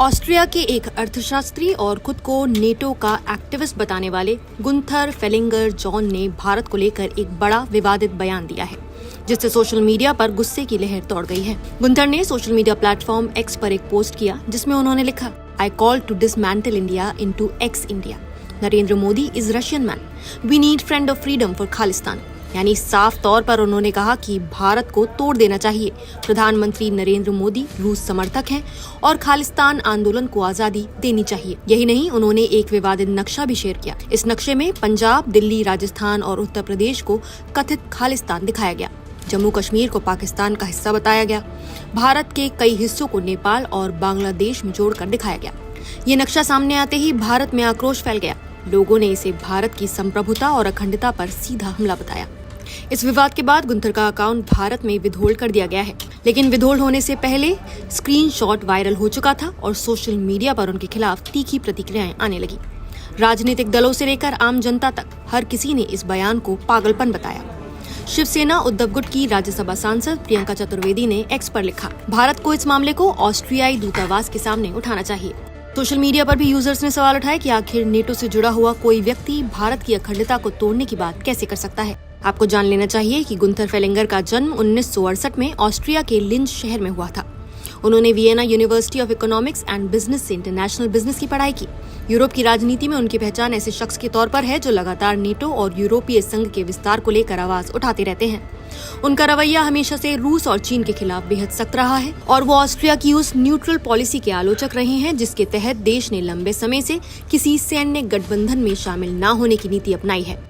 Austria के एक अर्थशास्त्री और खुद को नेटो का एक्टिविस्ट बताने वाले गुंथर फेलिंगर जॉन ने भारत को लेकर एक बड़ा विवादित बयान दिया है, जिससे सोशल मीडिया पर गुस्से की लहर दौड़ गई है। गुंथर ने सोशल मीडिया प्लेटफॉर्म एक्स पर एक पोस्ट किया, जिसमें उन्होंने लिखा, I call to dismantle India into ex India. Narendra Modi is Russian man. We need friend of freedom for Khalistan. यानी साफ तौर पर उन्होंने कहा कि भारत को तोड़ देना चाहिए। प्रधानमंत्री नरेंद्र मोदी रूस समर्थक हैं और खालिस्तान आंदोलन को आजादी देनी चाहिए। यही नहीं, उन्होंने एक विवादित नक्शा भी शेयर किया। इस नक्शे में पंजाब, दिल्ली, राजस्थान और उत्तर प्रदेश को कथित खालिस्तान दिखाया गया। जम्मू कश्मीर को पाकिस्तान का हिस्सा बताया गया। भारत के कई हिस्सों को नेपाल और बांग्लादेश में जोड़कर दिखाया गया। ये नक्शा सामने आते ही भारत में आक्रोश फैल गया। लोगों ने इसे भारत की संप्रभुता और अखंडता पर सीधा हमला बताया। इस विवाद के बाद गुंथर का अकाउंट भारत में विथहोल्ड कर दिया गया है, लेकिन विथहोल्ड होने से पहले स्क्रीनशॉट वायरल हो चुका था और सोशल मीडिया पर उनके खिलाफ तीखी प्रतिक्रियाएं आने लगी। राजनीतिक दलों से लेकर आम जनता तक हर किसी ने इस बयान को पागलपन बताया। शिवसेना उद्धव गुट की राज्यसभा सांसद प्रियंका चतुर्वेदी ने एक्स पर लिखा, भारत को इस मामले को ऑस्ट्रियाई दूतावास के सामने उठाना चाहिए। सोशल मीडिया पर भी यूजर्स ने सवाल उठाए कि आखिर नेटो से जुड़ा हुआ कोई व्यक्ति भारत की अखंडता को तोड़ने की बात कैसे कर सकता है। आपको जान लेना चाहिए कि गुंथर फेलिंगर का जन्म 1968 में ऑस्ट्रिया के लिंज शहर में हुआ था। उन्होंने Vienna university of economics and business से इंटरनेशनल बिजनेस की पढ़ाई की। यूरोप की राजनीति में उनकी पहचान ऐसे शख्स के तौर पर है जो लगातार नेटो और यूरोपीय संघ के विस्तार को लेकर आवाज उठाते रहते हैं। उनका रवैया हमेशा से रूस और चीन के खिलाफ बेहद सख्त रहा है और वो ऑस्ट्रिया की उस न्यूट्रल पॉलिसी के आलोचक रहे हैं जिसके तहत देश ने लंबे समय से किसी सैन्य गठबंधन में शामिल न होने की नीति अपनाई है।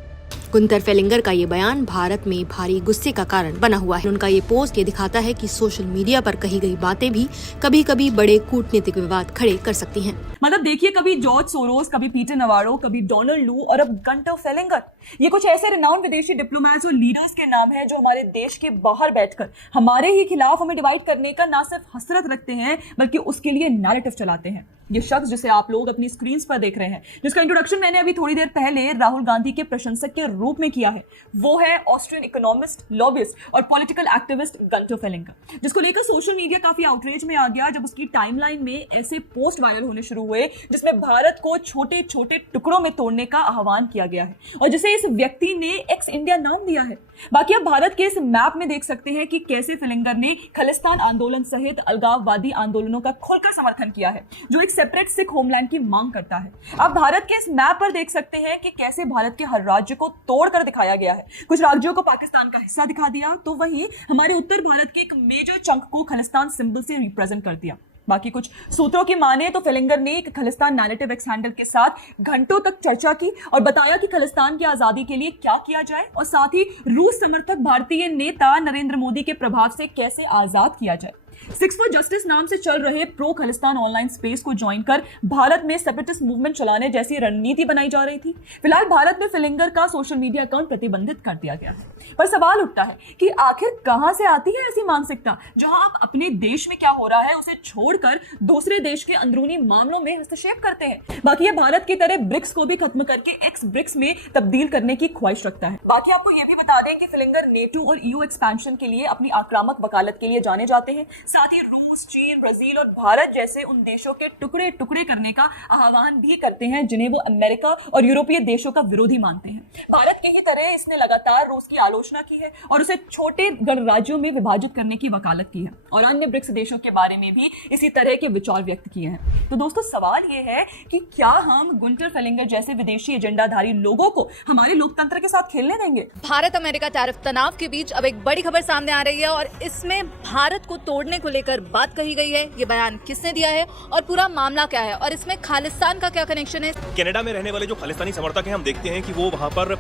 गुंथर फेलिंगर का ये बयान भारत में भारी गुस्से का कारण बना हुआ है। उनका ये पोस्ट ये दिखाता है कि सोशल मीडिया पर कही गई बातें भी कभी कभी बड़े कूटनीतिक विवाद खड़े कर सकती हैं। मतलब देखिए, कभी जॉर्ज सोरोस, कभी पीटर नवारो, कभी डोनाल्ड लू और अब गुंथर फेलिंगर, ये कुछ ऐसे रिनाउंड विदेशी डिप्लोमेट्स और लीडर्स के नाम हैं जो हमारे देश के बाहर बैठकर हमारे ही खिलाफ हमें डिवाइड करने का ना सिर्फ हसरत रखते हैं बल्कि उसके लिए नैरेटिव चलाते हैं। ये शख्स जिसे आप लोग अपनी स्क्रीन पर देख रहे हैं, जिसका इंट्रोडक्शन मैंने अभी थोड़ी देर पहले राहुल गांधी के प्रशंसक के रूप में किया है, वो है ऑस्ट्रियन इकोनॉमिस्ट, लॉबिस्ट और पॉलिटिकल एक्टिविस्ट गुंथर फेलिंगर, जिसको लेकर सोशल मीडिया काफी आउटरीच में आ गया जब उसकी टाइमलाइन में ऐसे पोस्ट वायरल होने शुरू हुए जिसमें भारत को छोटे छोटे टुकड़ों में तोड़ने का आह्वान किया गया है और जिसे इस व्यक्ति ने एक्स इंडिया नाम दिया है। बाकी आप भारत के इस मैप में देख सकते हैं कि कैसे फेलिंगर ने खालिस्तान आंदोलन सहित अलगाववादी आंदोलनों का खुलकर समर्थन किया है, जो एक सेपरेट सिख होमलैंड की मांग करता है। आप भारत के इस मैप पर देख सकते हैं कि कैसे भारत के हर राज्य को तोड़कर दिखाया गया है। कुछ राज्यों को पाकिस्तान का हिस्सा दिखा दिया, तो वहीं हमारे उत्तर भारत के एक मेजर चंक को खालिस्तान सिंबल से रिप्रेजेंट कर दिया। बाकी कुछ सूत्रों की माने तो फेलिंगर ने एक खालिस्तान नैरेटिव एक्स हैंडल के साथ घंटों तक चर्चा की और बताया कि खालिस्तान की आजादी के लिए क्या किया जाए और साथ ही रूस समर्थक भारतीय नेता नरेंद्र मोदी के प्रभाव से कैसे आजाद किया जाए। सिक्स फॉर जस्टिस नाम से चल रहे प्रो खालिस्तान ऑनलाइन स्पेस को ज्वाइन कर भारत में सेपरेटिस्ट मूवमेंट चलाने जैसी रणनीति बनाई जा रही थी। फिलहाल भारत में फेलिंगर का सोशल मीडिया अकाउंट प्रतिबंधित कर दिया गया है, पर सवाल उठता है कि आखिर कहां से आती है ऐसी मानसिकता जहां आप अपने देश में क्या हो रहा है उसे छोड़कर दूसरे देश के अंदरूनी मामलों में हस्तक्षेप करते हैं। बाकी ये भारत की तरह ब्रिक्स को भी खत्म करके एक्स ब्रिक्स में तब्दील करने की ख्वाहिश रखता है। बाकी आपको यह भी बता दें कि फेलिंगर नेटो और ईयू एक्सपेंशन के लिए अपनी आक्रामक वकालत के लिए जाने जाते हैं। साथ ही रूस, चीन, ब्राजील और भारत जैसे उन देशों के टुकड़े टुकड़े करने का आह्वान भी करते हैं जिन्हें वो अमेरिका और यूरोपीय देशों का विरोधी मानते हैं। भारत की ही तरह इसने लगातार रूस की आलोचना की है और उसे छोटे गणराज्यों में विभाजित करने की वकालत की है और अन्य ब्रिक्स देशों के बारे में भी इसी तरह के विचार व्यक्त किए हैं। तो दोस्तों, सवाल ये है कि क्या हम गुंथर फेलिंगर जैसे विदेशी एजेंडाधारी लोगों को हमारे लोकतंत्र के साथ खेलने देंगे? भारत अमेरिका टैरिफ तनाव के बीच अब एक बड़ी खबर सामने आ रही है और इसमें भारत को तोड़ने को लेकर बात कही गई है। ये बयान किसने दिया है और पूरा मामला क्या है और इसमें खालिस्तान का क्या कनेक्शन है? कनाडा में रहने वाले जो खालिस्तानी समर्थक हैं, हम देखते हैं कि वो वहाँ पर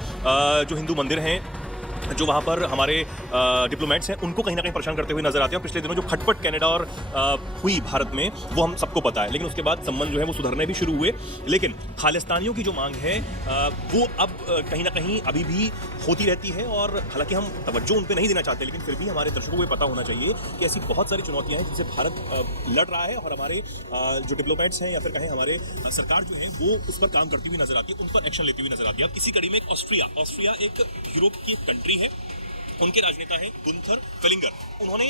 जो हिंदू मंदिर हैं, जो वहाँ पर हमारे डिप्लोमेट्स हैं, उनको कहीं ना कहीं परेशान करते हुए नजर आते हैं। पिछले दिनों जो खटपट कनाडा और हुई भारत में, वो हम सबको पता है, लेकिन उसके बाद संबंध जो है वो सुधरने भी शुरू हुए। लेकिन खालिस्तानियों की जो मांग है वो अब कहीं ना कहीं अभी भी होती रहती है और हालांकि हम तवज्जो उन पर नहीं देना चाहते, लेकिन फिर भी हमारे दर्शकों को ये पता होना चाहिए कि ऐसी बहुत सारी चुनौतियां हैं जिनसे भारत लड़ रहा है और हमारे जो डिप्लोमेट्स हैं या फिर कहें हमारे सरकार जो है वो उस पर काम करती हुई नजर आती है, उन पर एक्शन लेती हुई नजर आती है। अब इसी कड़ी में ऑस्ट्रिया एक यूरोप की कंट्री है, उनके राजनेता हैं गुंथर फेलिंगर। उन्होंने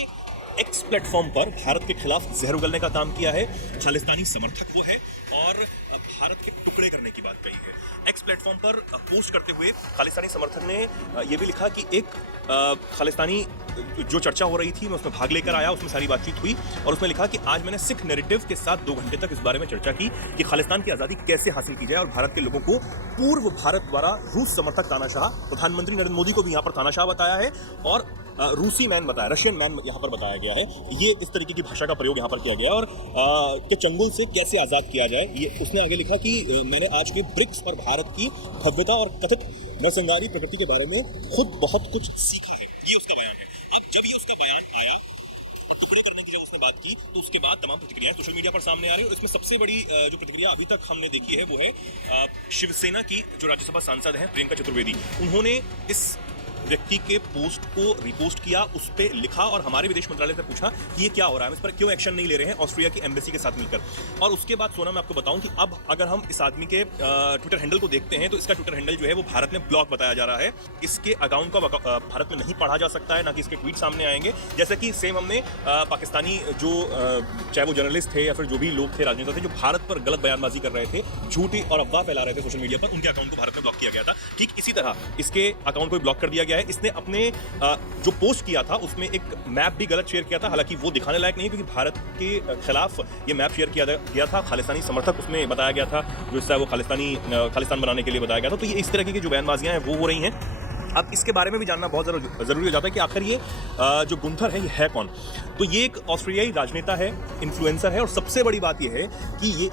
एक्स प्लेटफॉर्म पर भारत के खिलाफ जहर उगलने का काम किया है। खालिस्तानी समर्थक वो है और भारत के टुकड़े करने की बात कही है। एक्स प्लेटफॉर्म पर पोस्ट करते हुए खालिस्तानी समर्थक ने यह भी लिखा कि एक खालिस्तानी जो चर्चा हो रही थी मैं उसमें भाग लेकर आया, उसमें सारी बातचीत हुई और उसमें लिखा कि आज मैंने सिख नैरेटिव के साथ 2 घंटे तक इस बारे में चर्चा की कि खालिस्तान की आज़ादी कैसे हासिल की जाए और भारत के लोगों को पूर्व भारत द्वारा रूस समर्थक तानाशाह, प्रधानमंत्री नरेंद्र मोदी को भी यहाँ पर तानाशाह बताया है और रूसी मैन बताया, रशियन मैन यहाँ पर बताया गया है। ये इस तरीके की भाषा का प्रयोग यहाँ पर किया गया और के चंगुल से कैसे आज़ाद किया जाए। ये उसने आगे लिखा कि मैंने आज के ब्रिक्स पर भारत की भव्यता और कथित नरसंहारी प्रकृति के बारे में खुद बहुत कुछ सीखा है। ये उसका बयान है। अब जब ये उसका बयान आया और टुकड़े करने की उसने बात की तो उसके बाद तमाम प्रतिक्रियाएं सोशल मीडिया पर सामने आ रही है और इसमें सबसे बड़ी जो प्रतिक्रिया अभी तक हमने देखी है वो है शिवसेना की जो राज्यसभा सांसद हैं प्रियंका चतुर्वेदी। उन्होंने इस व्यक्ति के पोस्ट को रिपोस्ट किया, उस पर लिखा और हमारे विदेश मंत्रालय से पूछा कि ये क्या हो रहा है, हम इस पर क्यों एक्शन नहीं ले रहे हैं ऑस्ट्रिया की एम्बेसी के साथ मिलकर। और उसके बाद सोना मैं आपको बताऊं कि अब अगर हम इस आदमी के ट्विटर हैंडल को देखते हैं तो इसका ट्विटर हैंडल जो है वो भारत में ब्लॉक बताया जा रहा है। इसके अकाउंट को भारत में नहीं पढ़ा जा सकता है, ना कि इसके ट्वीट सामने आएंगे। जैसे कि सेम हमने पाकिस्तानी जो चाहे वो जर्नलिस्ट थे या फिर जो भी लोग थे, राजनेता थे, जो भारत पर गलत बयानबाजी कर रहे थे, झूठी और अफवाह फैला रहे थे सोशल मीडिया पर, उनके अकाउंट को भारत में ब्लॉक किया गया था। ठीक इसी तरह इसके अकाउंट को ब्लॉक कर दिया गया है। इसने अपने जो पोस्ट किया था उसमें एक मैप भी गलत शेयर किया था, हालांकि वो दिखाने लायक नहीं क्योंकि भारत के खिलाफ ये मैप शेयर किया गया था। खालिस्तानी समर्थक उसमें बताया गया था, जो हिस्सा है वो खालिस्तान बनाने के लिए बताया गया था। तो ये इस तरह की जो बयानबाजियां हैं वो हो रही हैं। अब इसके बारे में भी जानना बहुत ज़रूरी हो जाता है कि आखिर ये जो गुंथर है ये है कौन। तो ये एक ऑस्ट्रेलियाई राजनेता है, इन्फ्लुएंसर है और सबसे बड़ी बात ये है कि ये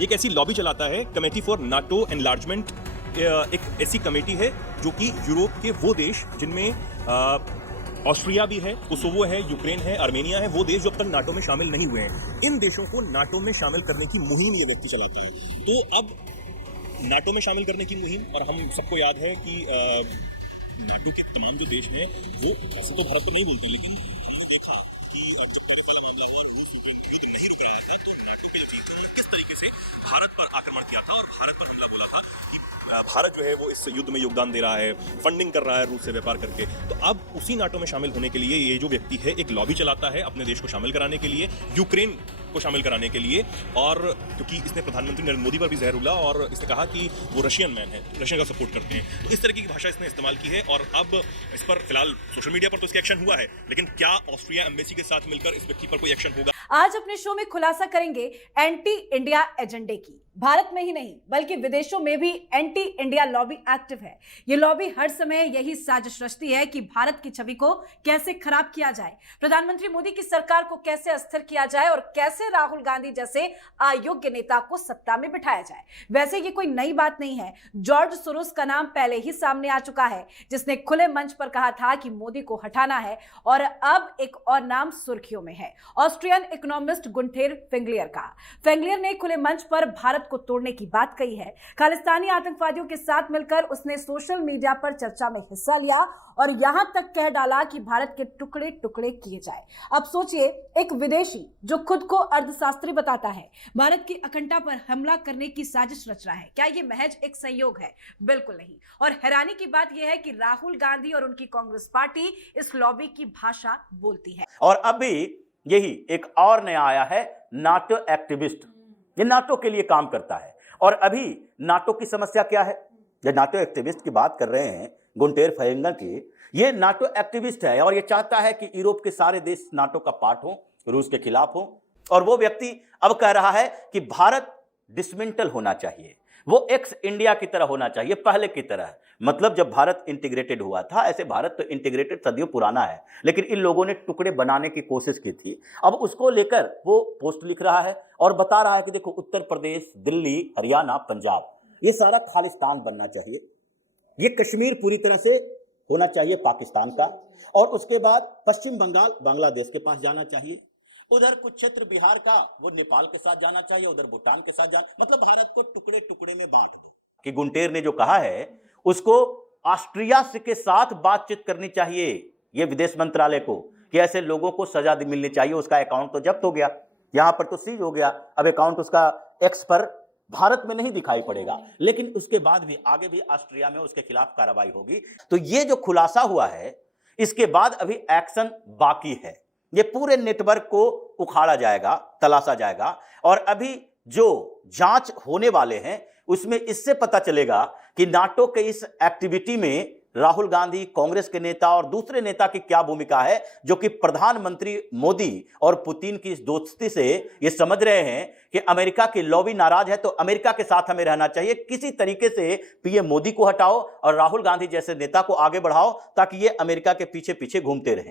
एक ऐसी लॉबी चलाता है, कमेटी फॉर नाटो एनलार्जमेंट। एक ऐसी कमेटी है जो कि यूरोप के वो देश जिनमें ऑस्ट्रिया भी है, कोसोवो है, यूक्रेन है, आर्मेनिया है, वो देश जो अब तक नाटो में शामिल नहीं हुए हैं, इन देशों को नाटो में शामिल करने की मुहिम ये व्यक्ति चलाता है। तो अब नाटो में शामिल करने की मुहिम, और हम सबको याद है कि नाटो के तमाम जो देश हैं वो वैसे तो भारत को नहीं बोलते, लेकिन देखा कि अब जब टेरिफ वाला मामला था, रूस यूक्रेन युद्ध नहीं रुक रहा था, तो नाटो के किस तरीके से भारत पर आक्रमण किया था और भारत पर हमला बोला था कि भारत जो है वो इस युद्ध में योगदान दे रहा है, फंडिंग कर रहा है रूस से व्यापार करके। तो अब उसी नाटो में शामिल होने के लिए ये जो व्यक्ति है एक लॉबी चलाता है अपने देश को शामिल कराने के लिए, यूक्रेन को शामिल कराने के लिए। और क्योंकि इसने प्रधानमंत्री नरेंद्र मोदी पर भी जहर उगला और इसने कहा कि वो रशियन मैन है, रशियन का सपोर्ट करते हैं, तो इस तरीके की भाषा इसने इस्तेमाल की है। और अब इस पर फिलहाल सोशल मीडिया पर तो इसका एक्शन हुआ है, लेकिन क्या ऑस्ट्रिया एम्बेसी के साथ मिलकर इस व्यक्ति पर कोई एक्शन होगा? आज अपने शो में खुलासा करेंगे एंटी इंडिया एजेंडे की। भारत में ही नहीं बल्कि विदेशों में भी एंटी इंडिया लॉबी एक्टिव है। ये लॉबी हर समय यही साजिश रचती है कि भारत की छवि को कैसे खराब किया जाए, प्रधानमंत्री मोदी की सरकार को कैसे अस्थिर किया जाए और कैसे राहुल गांधी जैसे अयोग्य नेता को सत्ता में बिठाया जाए। वैसे ये कोई नई बात नहीं है। जॉर्ज सोरोस का नाम पहले ही सामने आ चुका है, जिसने खुले मंच पर कहा था कि मोदी को हटाना है। और अब एक और नाम सुर्खियों में है, ऑस्ट्रियन इकोनॉमिस्ट गुंथेर फेंगलियर का। फेंगलियर ने खुले मंच पर भारत को तोड़ने की बात कही है। खालिस्तानी आतंकवादियों के साथ मिलकर उसने सोशल मीडिया पर चर्चा में हिस्सा लिया और यहां तक कह डाला कि भारत के टुकड़े टुकड़े किए जाए। अब सोचिए, एक विदेशी जो खुद को अर्थशास्त्री बताता है, भारत की अखंडता पर हमला करने की साजिश रच रहा है। क्या यह महज एक संयोग है? बिल्कुल नहीं। और हैरानी की बात यह है कि राहुल गांधी और उनकी कांग्रेस पार्टी इस लॉबी की भाषा बोलती है। और अभी यही एक और नया आया है, नाटो एक्टिविस्ट। ये नाटो के लिए काम करता है। और अभी नाटो की समस्या क्या है? ये नाटो एक्टिविस्ट की बात कर रहे हैं, गुंटेर फेलिंगर की। ये नाटो एक्टिविस्ट है और ये चाहता है कि यूरोप के सारे देश नाटो का पार्ट हो, रूस के खिलाफ हो। और वो व्यक्ति अब कह रहा है कि भारत डिसमेंटल होना चाहिए, वो एक्स इंडिया की तरह होना चाहिए, पहले की तरह। मतलब जब भारत इंटीग्रेटेड हुआ था, ऐसे भारत तो इंटीग्रेटेड सदियों पुराना है, लेकिन इन लोगों ने टुकड़े बनाने की कोशिश की थी। अब उसको लेकर वो पोस्ट लिख रहा है और बता रहा है कि देखो, उत्तर प्रदेश, दिल्ली, हरियाणा, पंजाब, ये सारा खालिस्तान बनना चाहिए। ये कश्मीर पूरी तरह से होना चाहिए पाकिस्तान का। और उसके बाद पश्चिम बंगाल बांग्लादेश के पास जाना चाहिए। उधर कुछ क्षेत्र बिहार का वो नेपाल के साथ जाना चाहिए, उधर भूटान के साथ जाना, मतलब भारत को टुकड़े टुकड़े में बांट दो। कि गुंटेर ने जो कहा है उसको ऑस्ट्रिया के साथ बातचीत करनी चाहिए, ये विदेश मंत्रालय को, कि ऐसे लोगों को सजा मिलनी चाहिए। उसका अकाउंट तो जब्त हो गया, यहां पर तो सीज हो गया, अब अकाउंट उसका एक्स पर भारत में नहीं दिखाई पड़ेगा, लेकिन उसके बाद भी आगे भी ऑस्ट्रिया में उसके खिलाफ कार्रवाई होगी। तो ये जो खुलासा हुआ है, इसके बाद अभी एक्शन बाकी है। ये पूरे नेटवर्क को उखाड़ा जाएगा, तलाशा जाएगा। और अभी जो जांच होने वाले हैं उसमें इससे पता चलेगा कि नाटो के इस एक्टिविटी में राहुल गांधी, कांग्रेस के नेता और दूसरे नेता की क्या भूमिका है, जो कि प्रधानमंत्री मोदी और पुतिन की इस दोस्ती से ये समझ रहे हैं कि अमेरिका की लॉबी नाराज है तो अमेरिका के साथ हमें रहना चाहिए, किसी तरीके से पीएम मोदी को हटाओ और राहुल गांधी जैसे नेता को आगे बढ़ाओ ताकि ये अमेरिका के पीछे पीछे घूमते रहें।